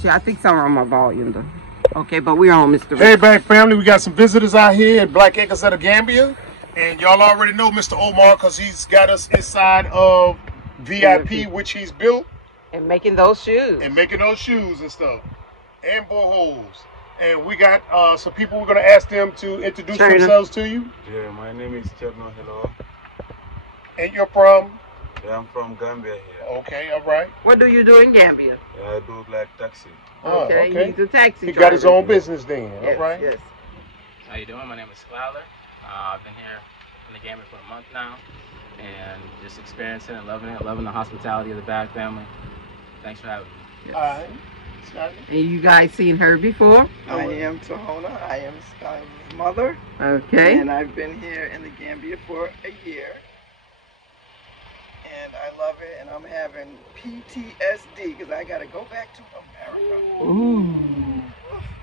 got you. I think something on my volume though. Okay, but we're on, Mr. Hey, back family, we got some visitors out here at Black Acres of the Gambia. And y'all already know Mr. Omar because he's got us inside of VIP, which he's built. And making those shoes. And making those shoes and stuff. And boreholes. And we got some people, we're going to ask them to introduce themselves to you. Yeah, my name is Cherno. Hello. And you're from? Yeah, I'm from Gambia here. Okay, all right. What do you do in Gambia? Yeah, I do like taxi. Okay, he's a taxi driver. He got his own business then, yes, all right? Yes. How you doing? My name is Fowler. I've been here in the Gambia for a month now, and just experiencing and loving it, loving the hospitality of the Bag family. Thanks for having me. Yes. All right. And you guys seen her before? I am Tahona. I am Skylar's mother. Okay. And I've been here in the Gambia for a year. And I love it. And I'm having PTSD because I got to go back to America. Ooh.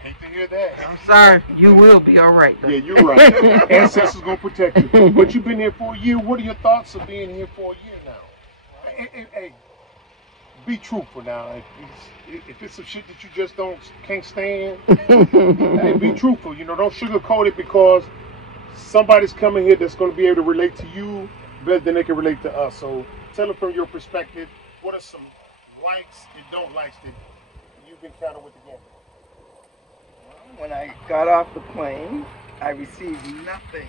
Hate to hear that. I'm sorry. You will be all right, though. Yeah, you're right. Ancestors going to protect you. But you've been here for a year. What are your thoughts of being here for a year now? Hey, be truthful now. If it's some shit that you just can't stand, hey, be truthful. You know, don't sugarcoat it because somebody's coming here that's going to be able to relate to you better than they can relate to us. So tell them from your perspective, what are some likes and don't likes that you've encountered with the Gambia? Well, when I got off the plane, I received nothing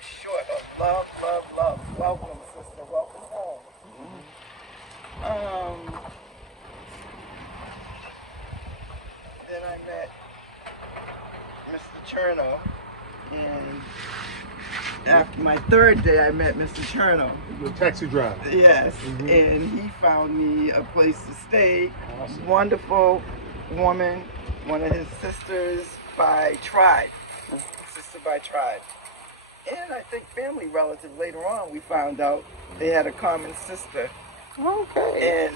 short of love, love, love. Welcome, sister. Welcome home. Then I met Mr. Cherno, and after my third day, I met Mr. Cherno. The taxi driver. Yes, and he found me a place to stay. Awesome. Wonderful woman, one of his sisters by tribe, sister by tribe. And I think family relative later on, we found out they had a common sister. Okay. And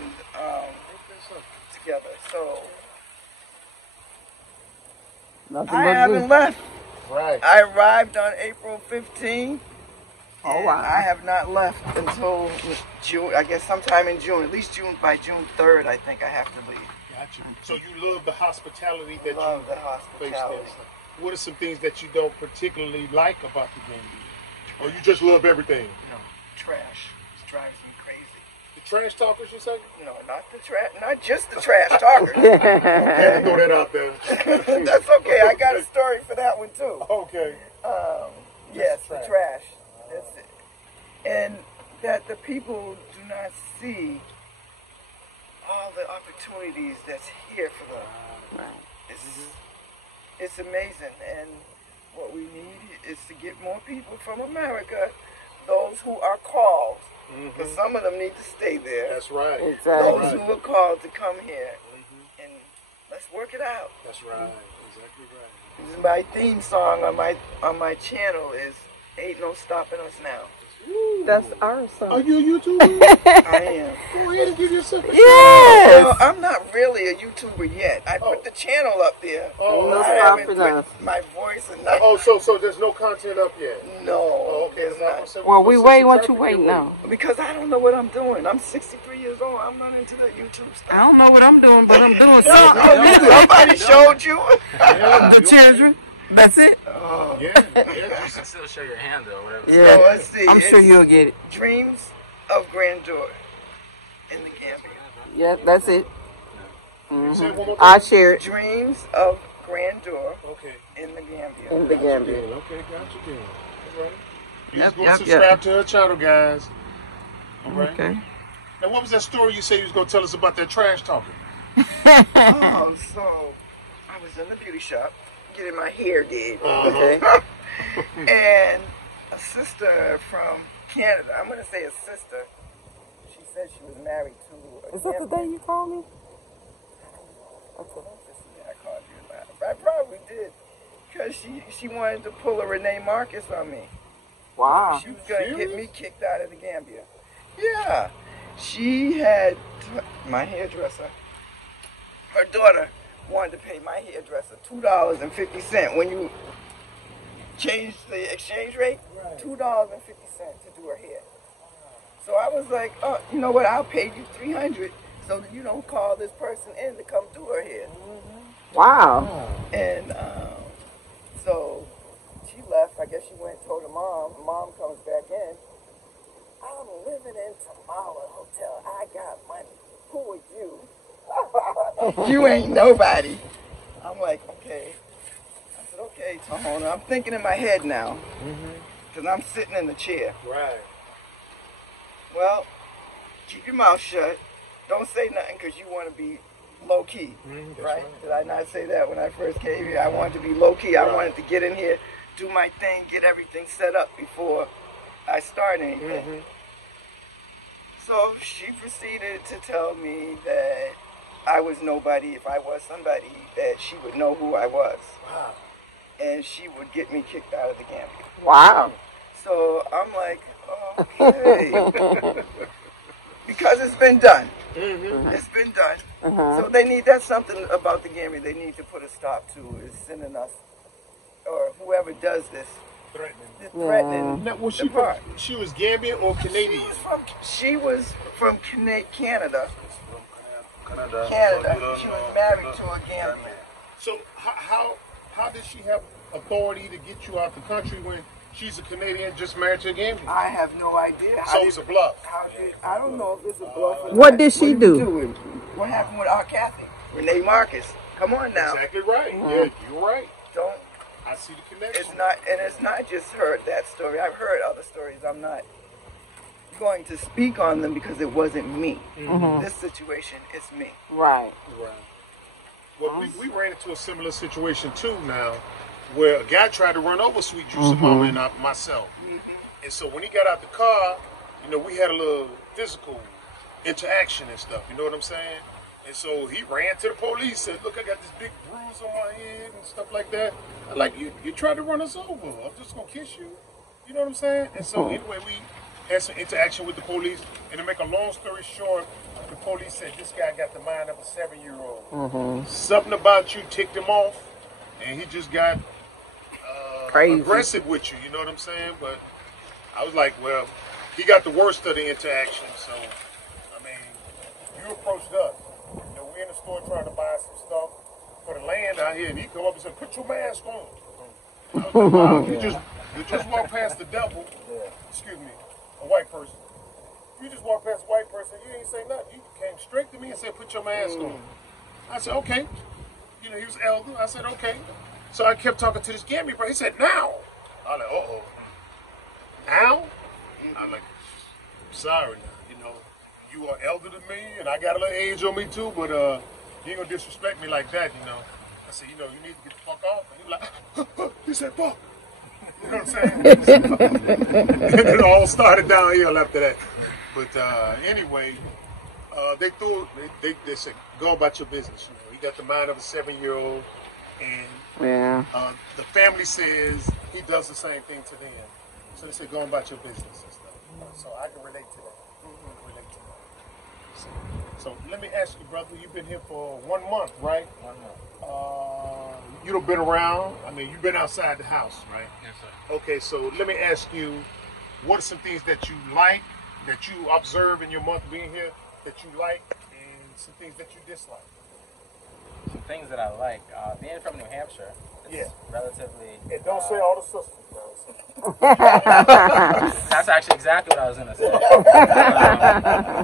together, so I haven't left. Right. I arrived on April 15th. Oh wow. I have not left until June. I guess sometime in June, at least by June 3rd. I think I have to leave. Gotcha. So you love the hospitality that love you the hospitality. place there. What are some things that you don't particularly like about the Gambia? Or you just love everything? No, trash. It drives me crazy. The trash talkers, you say? No, not the trash. Not just the trash talkers. Had to throw that out there. That's okay. I got a story for that one too. Okay. Yes, the trash. That's it. And that the people do not see all the opportunities that's here for them. It's amazing, and what we need is to get more people from America, those who are called, because some of them need to stay there. That's right. Exactly. Those who are called to come here, and let's work it out. That's right. Exactly right. My theme song on my channel is "Ain't No Stopping Us Now." That's our song. Are you a YouTuber? I am. Go ahead and give yourself a Yes. Well, I'm not really a YouTuber yet. I put the channel up there. No I haven't stopping us. put my voice and nothing. Oh, so there's no content up yet? No. Oh, okay. there's not. Well, we wait. What you wait now? Because I don't know what I'm doing. I'm 63 years old. I'm not into that YouTube stuff. I don't know what I'm doing, but I'm doing something. Somebody showed you? The children. That's it. Oh. Yeah. You can still show your hand though, whatever. Yeah. So let's see. I'm sure you'll get it. Dreams of Grandeur in the Gambia. Yeah, that's it. Say it one more time. I share it. Dreams of Grandeur Okay. in the Gambia. In the Gambia. Okay, got you then. All right. You Yep, just go yep, subscribe to her channel, guys. All right. Okay. Now, what was that story you said you was going to tell us about that trash talking? Oh, so I was in the beauty shop getting my hair did. Okay. And a sister from Canada, I'm going to say a sister, she said she was married to a Is that the day you called me? I called you last. I probably did. Because she wanted to pull a Renee Marcus on me. Wow. She was going to get me kicked out of the Gambia. Yeah. She had my hairdresser. Her daughter wanted to pay my hairdresser $2.50 when you change the exchange rate. Right. $2.50 to do her hair. So I was like, oh, you know what? I'll pay you $300 so that you don't call this person in to come through her hair. Wow. And so she left. I guess she went and told her mom. Mom comes back in. I'm living in Tamala Hotel. I got money. Who are you? You ain't nobody. I'm like, okay. I said, okay, Tahona. I'm thinking in my head now. Because I'm sitting in the chair. Right. Well, keep your mouth shut. Don't say nothing because you want to be low key. Right? Did I not say that when I first came here? I wanted to be low key. I wanted to get in here, do my thing, get everything set up before I start anything. So she proceeded to tell me that I was nobody. If I was somebody, that she would know who I was. Wow. And she would get me kicked out of the Gambia. Wow. So I'm like, okay. Because it's been done. It's been done. So they need, that's something about the Gambia they need to put a stop to, is sending us, or whoever does this, threatening. Now, was the part. she was Gambian or Canadian? She was from Canada. Canada. She was married to a Gambian. So how did she have authority to get you out the country when she's a Canadian just married to a Gambian? I have no idea. So it was a bluff. I don't know if it's a bluff or What not. did she do? What happened with our Kathy? Renee Marcus. Come on now. Exactly right. Yeah, you're right. Don't. I see the connection. It's not just heard that story. I've heard other stories. I'm not going to speak on them because it wasn't me. This situation is me. Right. Well, we ran into a similar situation too now, where a guy tried to run over Sweet Juicy Mama and myself. And so when he got out the car, you know, we had a little physical interaction and stuff. You know what I'm saying? And so he ran to the police, said, "Look, I got this big bruise on my head and stuff like that." I'm like, you tried to run us over. I'm just gonna kiss you. You know what I'm saying? And so anyway, we had some interaction with the police. And to make a long story short, the police said this guy got the mind of a 7-year-old. Something about you ticked him off, and he just got Crazy. aggressive with you. You know what I'm saying? But I was like, well, he got the worst of the interaction. So I mean, you approached us. You know, we're in the store trying to buy some stuff for the land out here, and he come up and said, "Put your mask on." I was like, wow, you just walked past the devil. Excuse me, a white person. You just walked past a white person. You didn't say nothing. You came straight to me and said, "Put your mask on." I said, "Okay." You know, he was elder. I said, "Okay." So I kept talking to this Gambia bro. He said, "Now." I was like, "Uh-oh. Now?" I'm like, "Sorry now. You know, you are elder than me, and I got a little age on me too, but you ain't gonna disrespect me like that, you know." I said, "You know, you need to get the fuck off." And he was like, he said, "Fuck." You know what I'm saying? And it all started downhill after that. But anyway, they said, "Go about your business." You know, he got the mind of a 7-year-old, and the family says he does the same thing to them. So they said, "Go about your business and stuff." So I can relate to that. So let me ask you, brother. You've been here for 1 month, right? 1 month. You done been around. I mean, you've been outside the house, right? Yes, sir. Okay, so let me ask you, what are some things that you like, that you observe in your month being here, that you like, and some things that you dislike? Some things that I like. Being from New Hampshire, it's relatively... And don't say all the sisters, bro. That's actually exactly what I was going to say.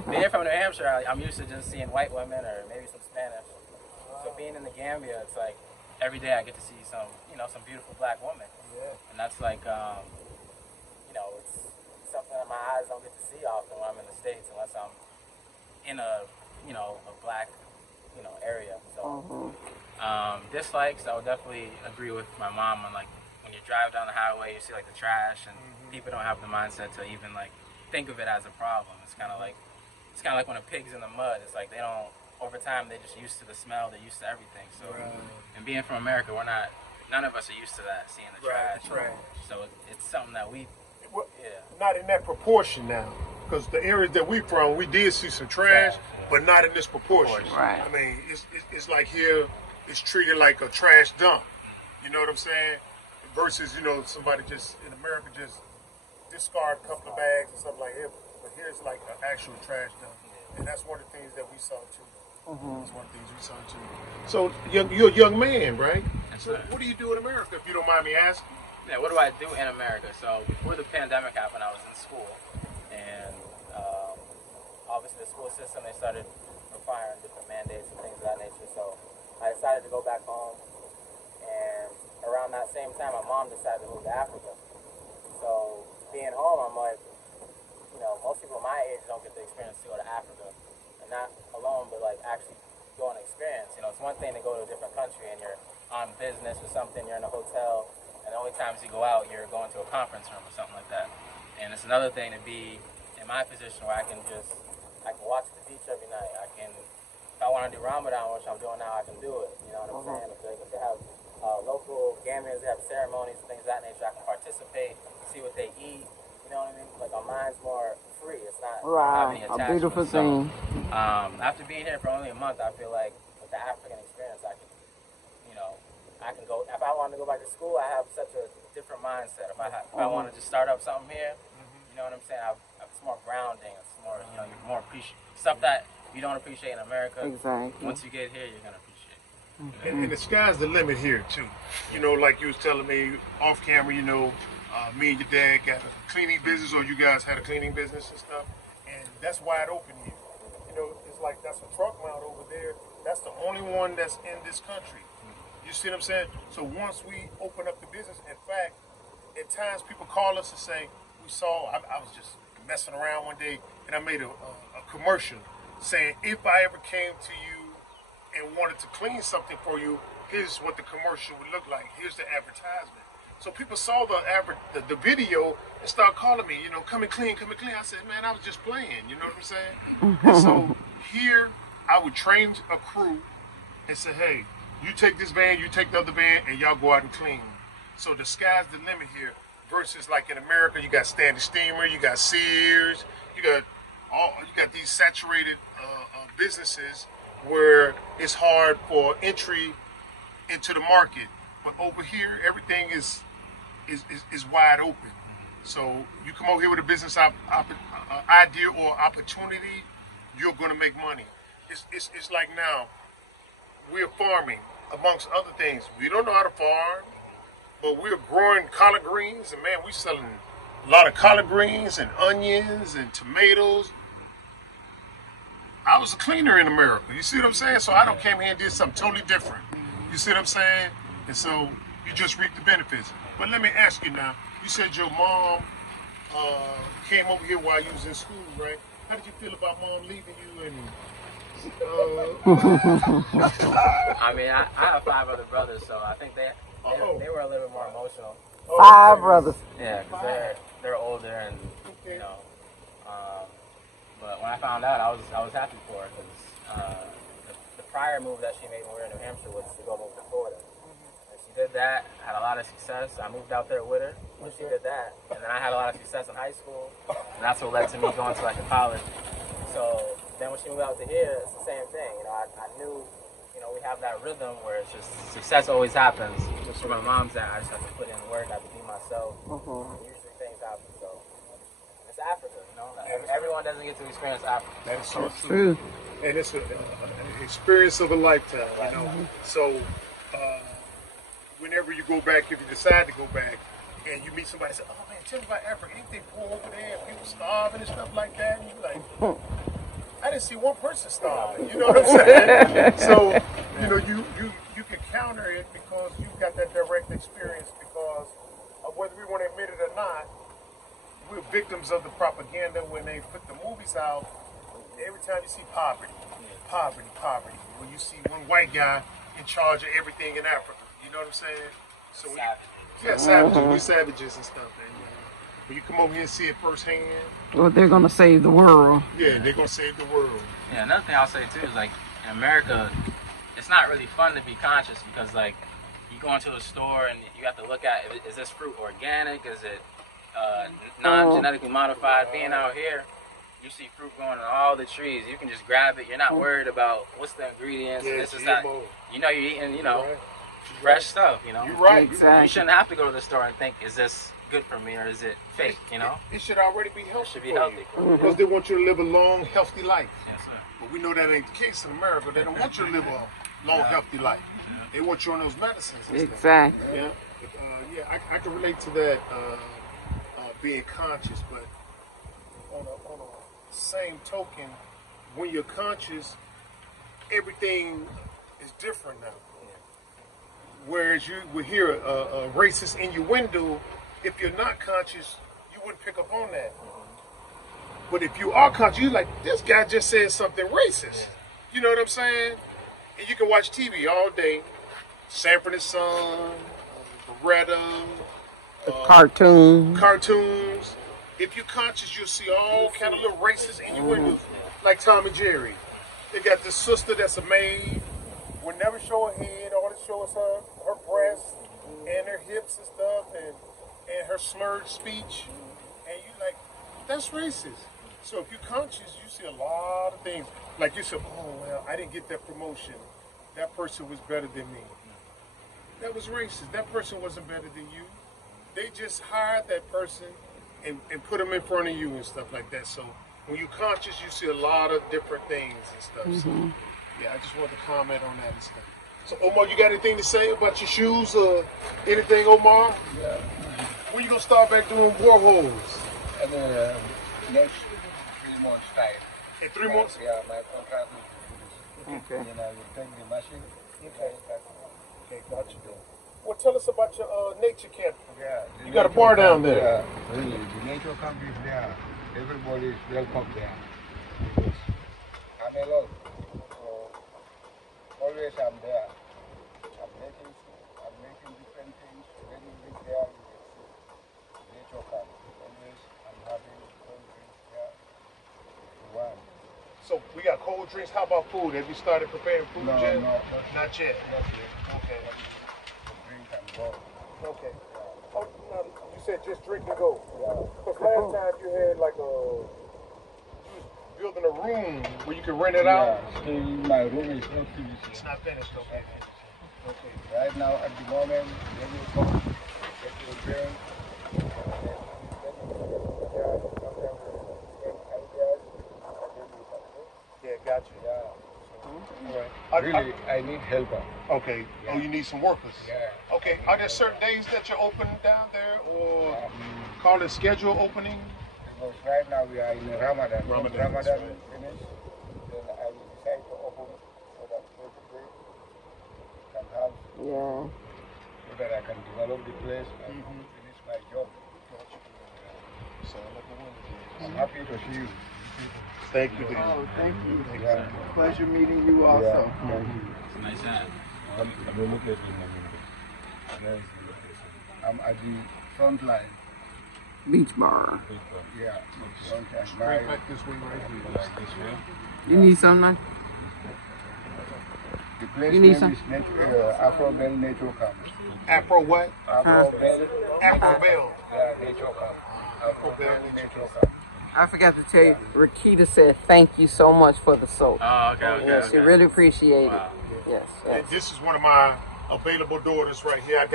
Being from New Hampshire, I'm used to just seeing white women or maybe some Spanish. So being in the Gambia, it's like every day I get to see some beautiful black woman. And that's like, it's something that my eyes don't get to see often when I'm in the States unless I'm in a black, area. So dislikes, I would definitely agree with my mom on, like, when you drive down the highway, you see like the trash, and people don't have the mindset to even like think of it as a problem. It's kind of like when a pig's in the mud. It's like they don't. Over time, they're just used to the smell. They're used to everything. So, and being from America, none of us are used to that, seeing the trash. Right. So it's something that not in that proportion now, because the areas that we from, we did see some trash, but not in this proportion. Right. I mean, it's like here, it's treated like a trash dump. You know what I'm saying? Versus, somebody just in America just discard a couple of bags and stuff like that. But here it's like an actual trash dump. And that's one of the things that we saw too. That's one of the things we saw too. So you're a young man, right? So what do you do in America, if you don't mind me asking? Yeah, what do I do in America? So before the pandemic happened, I was in school, and obviously the school system, they started requiring different mandates and things of that nature. So I decided to go back home, and around that same time, my mom decided to move to Africa. So being home, I'm like, you know, most people my age don't get the experience to go to Africa, and not alone, but like actually go and experience. You know, it's one thing to go to a different country and you're on business or something, you're in a hotel, and the only times you go out, you're going to a conference room or something like that. And it's another thing to be in my position where I can watch the beach every night. I can, if I want to do Ramadan, which I'm doing now, I can do it. You know what I'm saying? If they have local Gambians, they have ceremonies, things of that nature, I can participate, see what they eat. You know what I mean? Like my mind's more free. It's not having any attachment. A beautiful thing. After being here for only a month, I feel like with the African experience, I can, you know, I can go. If I want to go back to school, I have such a different mindset. If I want to just start up something here, you know what I'm saying? It's more grounding. It's more, you know, you're more appreciate stuff that you don't appreciate in America. Exactly. Once you get here, you're gonna appreciate. And the sky's the limit here too. You know, like you was telling me off camera, you know, me and your dad got a cleaning business, or you guys had a cleaning business and stuff, and that's wide open here. You know, it's like that's a truck mount over there. That's the only one that's in this country. You see what I'm saying? So once we open up the business, in fact, at times people call us and say, we saw, I was just messing around one day, and I made a commercial saying, if I ever came to you and wanted to clean something for you, here's what the commercial would look like. Here's the advertisement. So people saw the video and started calling me, you know, come and clean, come and clean. I said, man, I was just playing, you know what I'm saying? And so here, I would train a crew and say, hey, you take this van, you take the other van, and y'all go out and clean. So the sky's the limit here. Versus like in America, you got Standard Steamer, you got Sears, you got these saturated businesses where it's hard for entry into the market. But over here, everything is wide open. So you come over here with a business idea or opportunity, you're going to make money. It's like now, we're farming, amongst other things. We don't know how to farm, but we're growing collard greens, and man, we're selling a lot of collard greens and onions and tomatoes. I was a cleaner in America. You see what I'm saying? So I don't came here and did something totally different. You see what I'm saying? And so you just reap the benefits. But let me ask you now, you said your mom came over here while you was in school, right? How did you feel about mom leaving you? And I mean, I have 5 other brothers, so I think they were a little bit more emotional. 5 brothers. Yeah, because they're older and, you know. But when I found out, I was happy for her, because the prior move that she made when we were in New Hampshire was to go move to Florida. And she did that, had a lot of success. I moved out there with her when she did that. And then I had a lot of success in high school, and that's what led to me going to like a college. So then when she moved out to here, it's the same thing. You know, I knew, you know, we have that rhythm where it's just success always happens. Just where my mom's at, I just have to put in work, I have to be myself. And usually things happen. So it's Africa, you know. Everyone doesn't get to experience Africa. That is so true. And it's an experience of a lifetime, you know. So whenever you go back, if you decide to go back, and you meet somebody and say, oh man, tell me about Africa. Ain't they poor over there and people starving and stuff like that? And you're like, I didn't see one person starving. You know what I'm saying? So, you know, you can counter it because you've got that direct experience, because of whether we want to admit it or not, we're victims of the propaganda when they put the movies out. Every time you see poverty, poverty, poverty. When you see one white guy in charge of everything in Africa. You know what I'm saying? So savages. We're savages and stuff. And, when you come over here and see it firsthand. Well, they're going to save the world. Yeah, they're going to save the world. Yeah, another thing I'll say too is, like, in America, it's not really fun to be conscious, because, like, you go into a store and you have to look at, is this fruit organic? Is it non-genetically modified? Being out here, you see fruit growing on all the trees. You can just grab it. You're not worried about what's the ingredients. Yeah, this is not. You know, you're eating, you know, right. fresh stuff. You know, You're right. Exactly. You shouldn't have to go to the store and think, is this good for me or is it fake? You know, It should already be healthy. it should be for healthy. you. Because they want you to live a long, healthy life. Yes, sir. But we know that ain't the case in America. They don't want you to live a long, healthy life. They want you on those medicines. And stuff. Exactly. Yeah. I can relate to that being conscious, but on a same token, when you're conscious, everything is different now. Whereas you would hear a racist innuendo, if you're not conscious, you wouldn't pick up on that. But if you are conscious, you're like, this guy just said something racist. You know what I'm saying? And you can watch TV all day. Sanford and Son, Beretta, cartoons. If you're conscious, you'll see all kind of little racist innuendos, like Tom and Jerry. They got this sister that's a maid, will never show her head, all it shows her breasts and her hips and stuff, and her slurred speech. And you like, that's racist. So if you're conscious, you see a lot of things. Like you said, oh, well, I didn't get that promotion. That person was better than me. That was racist. That person wasn't better than you. They just hired that person and put them in front of you and stuff like that. So when you're conscious, you see a lot of different things and stuff. So yeah, I just wanted to comment on that and stuff. So Omar, you got anything to say about your shoes or anything, Omar? Yeah. When you gonna start back doing Warhols? And next 3 months time. In 3 months? Yeah, my contract will finish. Okay. Then I will take the machine. Okay. Okay, gotcha. Well, tell us about your nature camp. Yeah. You got a bar down there. Yeah, really. The nature camp is there. Everybody is welcome there. Because I'm alone. So always I'm there. I'm making different things. When you live there, you will see nature camp. Always I'm having cold drinks there. One. So we got cold drinks. How about food? Have you started preparing food No, yet? no, Not yet. not yet. Okay. Drink and go. Okay. Oh, no, you said just drink and go. Yeah. Because last time you had like you was building a room where you could rent it Yeah, out. still my room is not finished. It's not finished. Okay. Okay. Right now, at the moment, when you come, get your drink, and then Yeah, gotcha. yeah. All right. Really, I need helper. Okay. Oh, you need some workers. Yeah. Okay. Are there certain days that you're open down there, or call it schedule opening? Because right now we are in Ramadan. When Ramadan, Ramadan that's is finished, then I will decide to open so that every day can have, Yeah. so that I can develop the place and finish my job. I'm happy to see you. Thank you. Oh, thank you. Yeah. Pleasure meeting you also. Yeah. Thank you. Nice hat. I'm at the front line. Beach bar. Yeah, front line. Right back this way, right here. You need something? The place You need name some? is Afro Bell Nature Camp. Afro what? Afro Bell. Afro Bell. Yeah, Nature Camp. Afro Bell Nature Camp. I forgot to tell you, Rakita said thank you so much for the soap. Oh, okay. Yeah, she really appreciated it. Wow. Yes. And yes. this is one of my available daughters right here. I've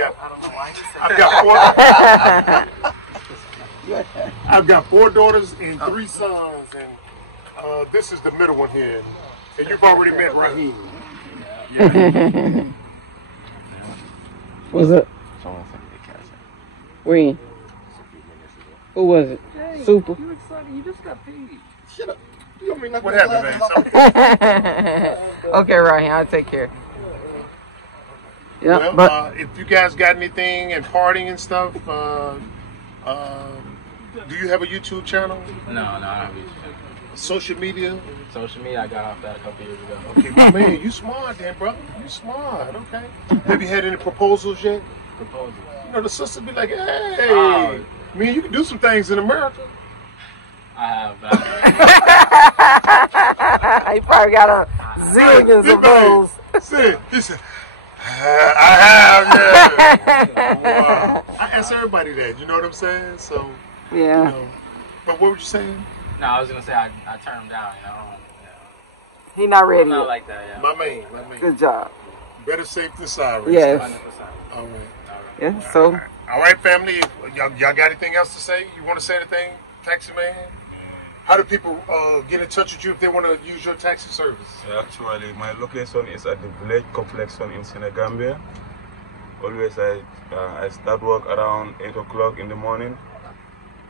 got 4 daughters and 3 sons, and this is the middle one here. And you've already met Raheem. What's up? When? Who was it? Super. You excited? You just got paid. Shut up. You don't mean nothing. What happened, man? Okay, Ryan, I'll take care. Yeah, Well, but if you guys got anything and partying and stuff, do you have a YouTube channel? No, I don't have YouTube. Social media? Social media, I got off that a couple years ago. Okay, my man, you smart then, brother. You smart, okay. Have you had any proposals yet? Proposal. You know, the sisters be like, hey, Oh. man, you can do some things in America. I have, but he probably got a zillions of those. He said, I have, yeah. Wow. I ask everybody that, you know what I'm saying? So, Yeah. you know. But what were you saying? no, I was gonna say I turned him down. You know, He not ready I'm not yet. like that. Yeah. My man. Good job. Better safe than sorry. Yes. 100%. All right. Yeah. So All right, family. Y'all got anything else to say? You want to say anything, taxi man? How do people get in touch with you if they want to use your taxi service? Actually, my location is at the village complex in Senegambia. Always I start work around 8 o'clock in the morning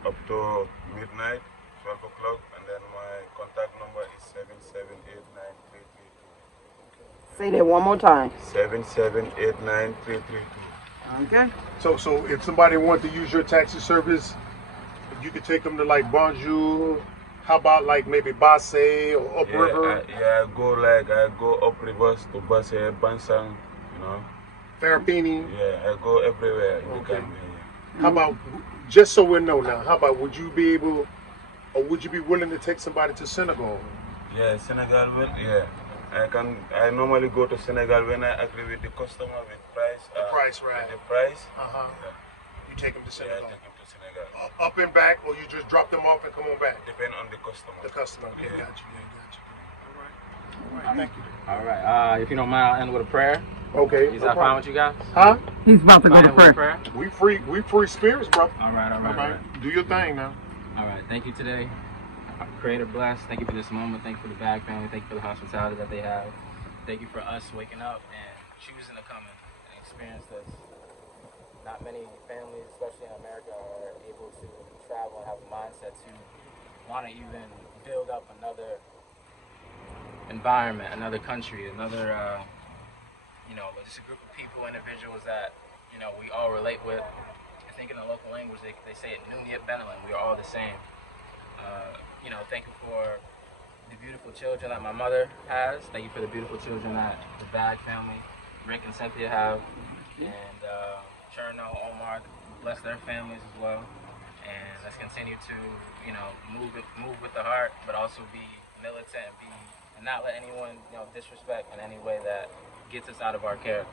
up to midnight, 12 o'clock, and then my contact number is 7789332. Say that one more time. 7789332. Okay. So if somebody wants to use your taxi service, you could take them to like Bonjour. How about like maybe Basse or upriver? I go uprivers to Basse, Bansang, you know. Farafini. Yeah, I go everywhere in the Gambia. Yeah. How about, just so we know now, how about would you be able, or would you be willing to take somebody to Senegal? Yeah, Senegal, yeah. I normally go to Senegal when I agree with the customer with price. The price, right. The price. Uh-huh. Yeah. You take them to Senegal. Yeah, I take them to Senegal. Up and back, or you just drop them off and come on back? Depend on the customer. The customer, okay, Yeah. got you. All right, thank you. All right. If you don't mind, I'll end with a prayer. Okay. Is that fine with you guys? Huh? He's about to go Mind to with a prayer. prayer? We free spirits, bro. All right. All right. Do your thing now. All right. Thank you today. Creator bless. Thank you for this moment. Thank you for the Bag family. Thank you for the hospitality that they have. Thank you for us waking up and choosing to come and experience this. Not many families, especially in America, are able to travel and have a mindset to want to even build up another environment, another country, another, just a group of people, individuals that, we all relate with. I think in the local language, they say it, Nunyet Benelin, we are all the same. Thank you for the beautiful children that my mother has. Thank you for the beautiful children that the Bag family, Rick and Cynthia have. And Cherno, Omar, bless their families as well. And let's continue to, move with the heart, but also be militant and not let anyone, disrespect in any way that gets us out of our character.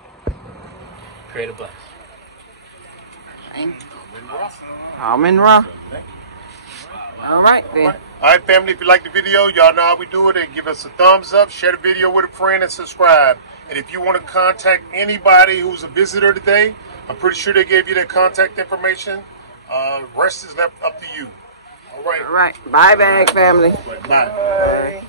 Creator bless. Amen, Ra. All right, then. All right, family, if you like the video, y'all know how we do it. And give us a thumbs up, share the video with a friend, and subscribe. And if you want to contact anybody who's a visitor today, I'm pretty sure they gave you their contact information. Rest is left up to you. All right. All right. Bye, Bag family. Bye. Bye.